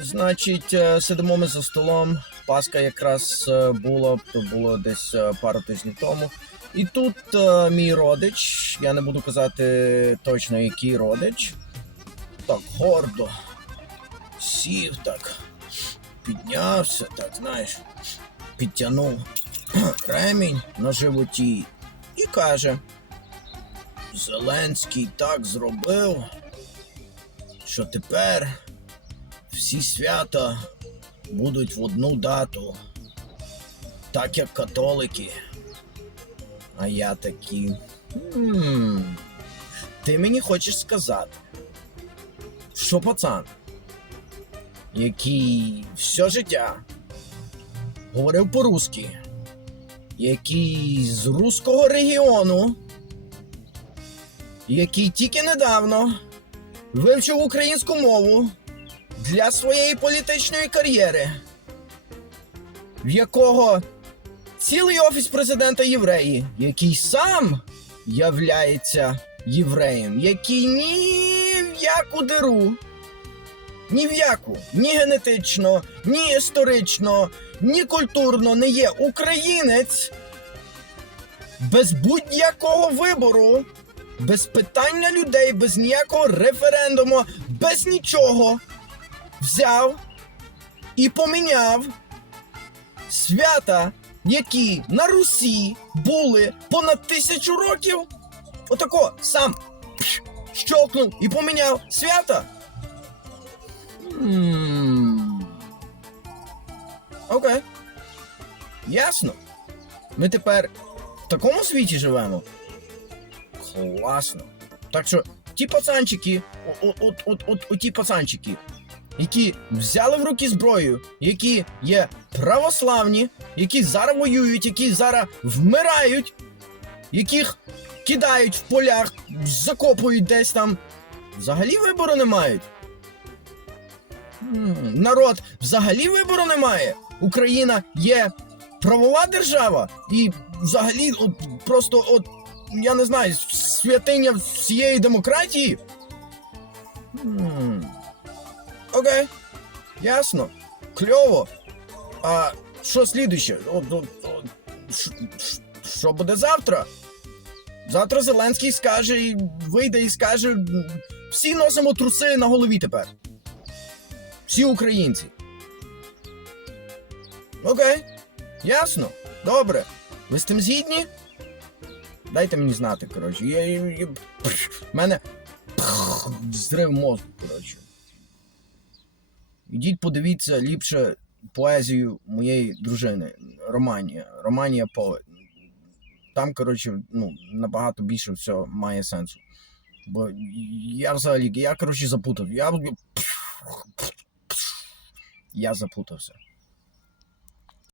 Значить, е, сидимо ми за столом. Паска якраз е, була, то було десь е, пару тижнів тому. І тут мій родич, я не буду казати точно який родич. Так, гордо. Сів так, піднявся, так, знаєш, підтягнув ремінь на животі і каже: Зеленський так зробив, що тепер всі свята будуть в одну дату, так як католики. А я такий. «Хм, Ти мені хочеш сказати, що пацан, який все життя говорив по-русски, який з руського регіону, який тільки недавно вивчив українську мову для своєї політичної кар'єри, в якого цілий офіс президента євреї, який сам являється євреєм, який ні в яку диру, ні в яку, ні генетично, ні історично, ні культурно не є українець без будь-якого вибору, без питання людей, без ніякого референдуму, без нічого взяв і поміняв свята, які на Русі були понад тисячу років. Отако сам пш, щолкнув і поміняв свята. Окей. Ясно. Ми тепер в такому світі живемо. Класно. Так що ті пацанчики, от, от ті пацанчики, які взяли в руки зброю, які є православні, які зараз воюють, які зараз вмирають, яких кидають в полях, закопують десь там. Взагалі вибору не мають. Народ взагалі вибору немає. Україна є правова держава, і взагалі, от, просто от, я не знаю, святиня всієї демократії. Окей. Ясно. Кльово. А що слідуще? Ш- що буде завтра? Завтра Зеленський скаже і вийде і скаже: всі носимо труси на голові тепер. Всі українці. Окей. Ясно. Добре. Ви з тим згідні? Дайте мені знати, коротше. Я, я, я, мене пх, зрив мозку, коротше. Ідіть подивіться ліпше поезію моєї дружини Романія. Романія Поет. Там, коротше, ну, набагато більше всього має сенсу. Бо я взагалі, я, коротше, запутав. Я, я запутався.